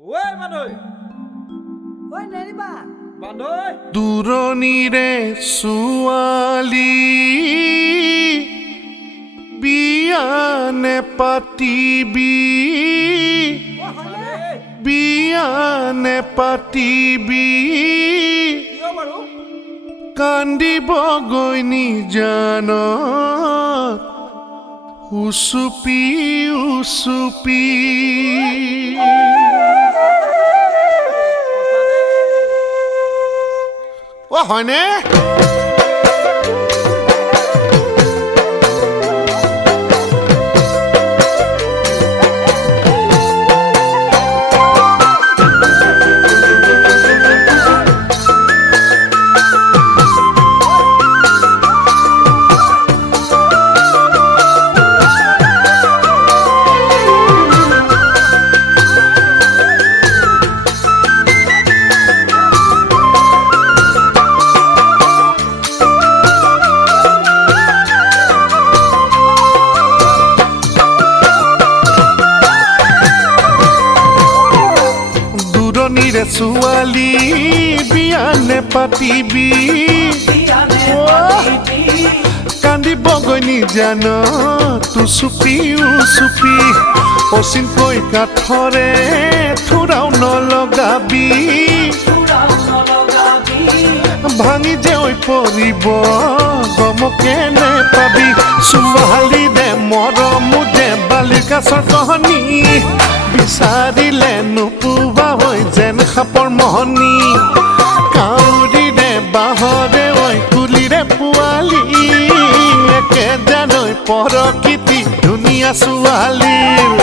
ওই বানৈ ওই নেৰিবা বানৈ দূৰণিৰে ছোৱালী বিয়ানে পাতিবি বিয়ানে পাতিবি কিয় বাৰু কান্দিব গৈ নিজান উচুপি উচুপি অ হয়নে দূৰণিৰে ছোৱালী বিয়ানে পাতিবি কান্দিব গৈ নিজান তুচুপি উচুপি অচিনকৈ কাঠৰে থোৰাও নলগাবি ভাঙি যে পৰিব গমকে নেপাবি ছোৱালী দে মৰমো দে বালিকাছৰ কহনি বিচাৰিলে নোপোৱা হৈ যেন সাপৰ মহনি কাউৰীৰে বাঁহৰে ঐ কুলিৰে পোৱালি একে জানৈ পৰকৃতি ধুনীয়া ছোৱালীৰ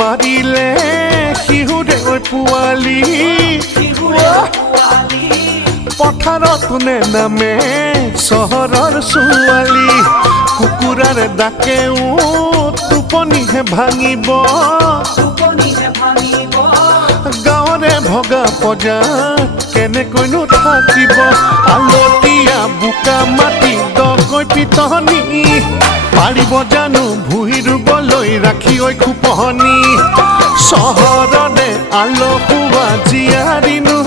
মাৰিলে শিহুৰে ঐ পোৱালি পথাৰত নামে চহৰৰ ছোৱালী কুকুৰাৰে ডাকেও টোপনিহে ভাঙিব গাঁৱৰে ভগা পজাত কেনেকৈনো থাকিব আলতীয়া বোকা মাটি দকৈ পিটনি পাৰিব জানো ভুই ৰুবলৈ ৰাখি ঐ খুপহনি চহৰৰে আলসুৱা জীয়াৰিনো